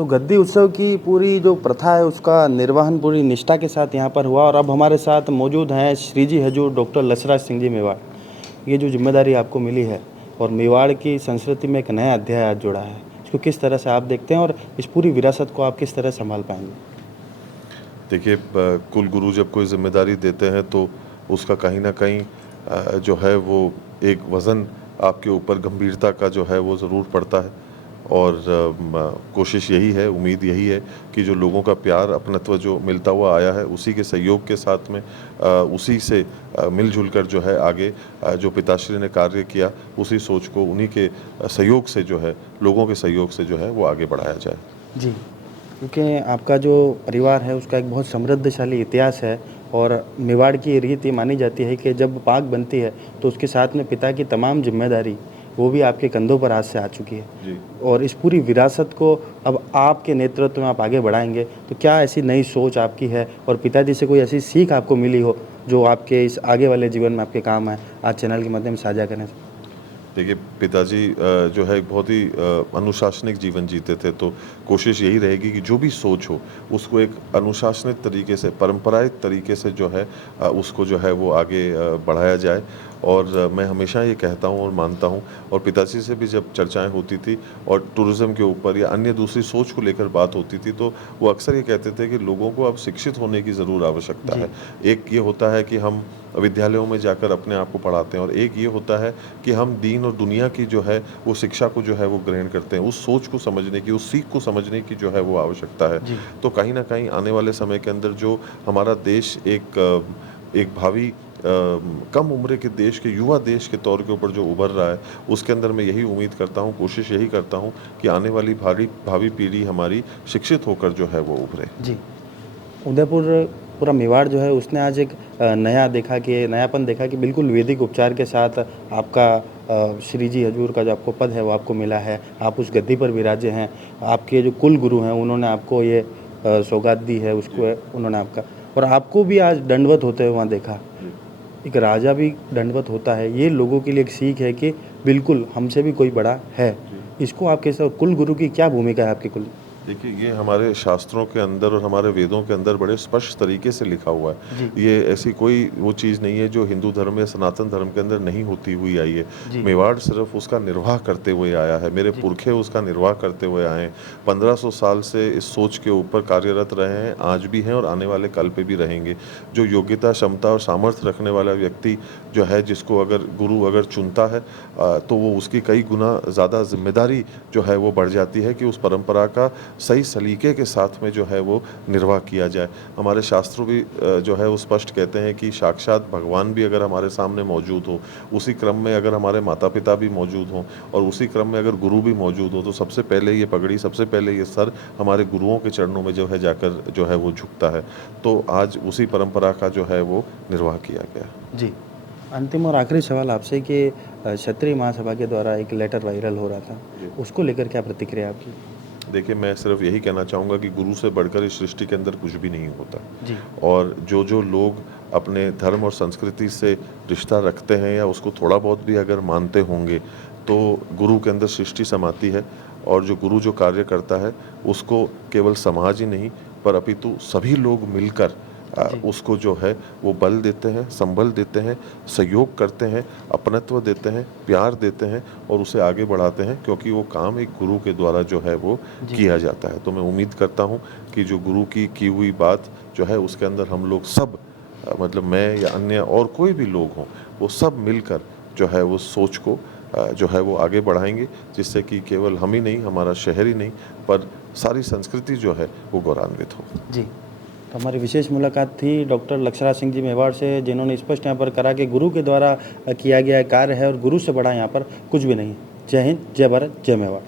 तो गद्दी उत्सव की पूरी जो प्रथा है उसका निर्वहन पूरी निष्ठा के साथ यहाँ पर हुआ और अब हमारे साथ मौजूद हैं श्री जी हजूर डॉक्टर लक्षराज सिंह जी मेवाड़। ये जो जिम्मेदारी आपको मिली है और मेवाड़ की संस्कृति में एक नया अध्याय आज जुड़ा है, इसको किस तरह से आप देखते हैं और इस पूरी विरासत को आप किस तरह संभाल पाएंगे? देखिए, कुल गुरु जब कोई जिम्मेदारी देते हैं तो उसका कहीं ना कहीं जो है वो एक वज़न आपके ऊपर गंभीरता का जो है वो ज़रूर पड़ता है। और कोशिश यही है, उम्मीद यही है कि जो लोगों का प्यार अपनत्व जो मिलता हुआ आया है उसी के सहयोग के साथ में उसी से मिलजुल कर जो है आगे जो पिताश्री ने कार्य किया उसी सोच को उन्हीं के सहयोग से जो है, लोगों के सहयोग से जो है वो आगे बढ़ाया जाए। जी, क्योंकि आपका जो परिवार है उसका एक बहुत समृद्धशाली इतिहास है और मेवाड़ की रीत ये मानी जाती है कि जब पाक बनती है तो उसके साथ में पिता की तमाम जिम्मेदारी वो भी आपके कंधों पर आज से आ चुकी है। जी। और इस पूरी विरासत को अब आपके नेतृत्व में आप आगे बढ़ाएंगे, तो क्या ऐसी नई सोच आपकी है और पिताजी से कोई ऐसी सीख आपको मिली हो जो आपके इस आगे वाले जीवन में आपके काम आए, आज चैनल के माध्यम से साझा करने से? देखिए, पिताजी जो है एक बहुत ही अनुशासनिक जीवन जीते थे, तो कोशिश यही रहेगी कि जो भी सोच हो उसको एक अनुशासनित तरीके से, परंपरागत तरीके से जो है उसको जो है वो आगे बढ़ाया जाए। और मैं हमेशा ये कहता हूँ और मानता हूँ, और पिताजी से भी जब चर्चाएं होती थी और टूरिज़्म के ऊपर या अन्य दूसरी सोच को लेकर बात होती थी तो वो अक्सर ये कहते थे कि लोगों को अब शिक्षित होने की ज़रूर आवश्यकता जी, है। एक ये होता है कि हम विद्यालयों में जाकर अपने आप को पढ़ाते हैं, और एक ये होता है कि हम दीन और दुनिया की जो है वो शिक्षा को जो है वो ग्रहण करते हैं। उस सोच को समझने की, उस सीख को समझने की जो है वो आवश्यकता है। जी, तो कहीं न कहीं आने वाले समय के अंदर जो हमारा देश एक भावी कम उम्र के देश के, युवा देश के तौर के ऊपर जो उभर रहा है, उसके अंदर मैं यही उम्मीद करता हूँ, कोशिश यही करता हूँ कि आने वाली भावी पीढ़ी हमारी शिक्षित होकर जो है वो उभरे। जी। उदयपुर पूरा मेवाड़ जो है उसने आज एक नयापन देखा कि बिल्कुल वैदिक उपचार के साथ आपका श्री जी हजूर का जो आपको पद है वो आपको मिला है। आप उस गद्दी पर विराजे हैं। आपके जो कुल गुरु हैं उन्होंने आपको ये सौगात दी है, उसको उन्होंने आपका और आपको भी आज दंडवत होते हुए वहाँ देखा। जी। एक राजा भी दंडवत होता है, ये लोगों के लिए एक सीख है कि बिल्कुल हमसे भी कोई बड़ा है। जी। इसको आप कैसे, कुल गुरु की क्या भूमिका है आपके कुल? देखिए, ये हमारे शास्त्रों के अंदर और हमारे वेदों के अंदर बड़े स्पष्ट तरीके से लिखा हुआ जी, है। ये ऐसी कोई वो चीज़ नहीं है जो हिंदू धर्म या सनातन धर्म के अंदर नहीं होती हुई आई है। जी, मेवाड़ सिर्फ़ उसका निर्वाह करते हुए आया है, मेरे जी, पुरखे उसका निर्वाह करते हुए आए हैं। 1500 साल से इस सोच के ऊपर कार्यरत रहे हैं, आज भी हैं और आने वाले कल पे भी रहेंगे। जो योग्यता, क्षमता और सामर्थ्य रखने वाला व्यक्ति जो है, जिसको अगर गुरु अगर चुनता है तो वो उसकी कई गुना ज़्यादा ज़िम्मेदारी जो है वो बढ़ जाती है कि उस परंपरा का सही सलीके के साथ में जो है वो निर्वाह किया जाए। हमारे शास्त्रों भी जो है वो स्पष्ट कहते हैं कि साक्षात भगवान भी अगर हमारे सामने मौजूद हो, उसी क्रम में अगर हमारे माता-पिता भी मौजूद हों और उसी क्रम में अगर गुरु भी मौजूद हो, तो सबसे पहले ये पगड़ी, सबसे पहले ये सर हमारे गुरुओं के चरणों में जो है जाकर जो है वो झुकता है। तो आज उसी परंपरा का जो है वो निर्वाह किया गया। जी। अंतिम और आखिरी सवाल आपसे कि क्षत्रिय महासभा के द्वारा एक लेटर वायरल हो रहा था, जी। उसको लेकर क्या प्रतिक्रिया आपकी? देखिए, मैं सिर्फ़ यही कहना चाहूँगा कि गुरु से बढ़कर इस सृष्टि के अंदर कुछ भी नहीं होता। जी, और जो लोग अपने धर्म और संस्कृति से रिश्ता रखते हैं या उसको थोड़ा बहुत भी अगर मानते होंगे, तो गुरु के अंदर सृष्टि समाती है। और जो गुरु जो कार्य करता है, उसको केवल समाज ही नहीं, पर अपितु सभी लोग मिलकर जी, उसको जो है वो बल देते हैं, संबल देते हैं, सहयोग करते हैं, अपनत्व देते हैं, प्यार देते हैं और उसे आगे बढ़ाते हैं, क्योंकि वो काम एक गुरु के द्वारा जो है वो जी, किया जाता है। तो मैं उम्मीद करता हूँ कि जो गुरु की हुई बात जो है उसके अंदर हम लोग सब मतलब मैं या अन्य और कोई भी लोग हों, वो सब मिलकर जो है वो सोच को जो है वो आगे बढ़ाएँगे, जिससे कि केवल हम ही नहीं, हमारा शहर ही नहीं, पर सारी संस्कृति जो है वो गौरवान्वित हो। जी। तो हमारी विशेष मुलाकात थी डॉक्टर लक्षराज सिंह जी मेवाड़ से, जिन्होंने स्पष्ट यहाँ पर करा कि गुरु के द्वारा किया गया कार्य है और गुरु से बड़ा यहाँ पर कुछ भी नहीं है। जय हिंद, जय भारत, जय मेवाड़।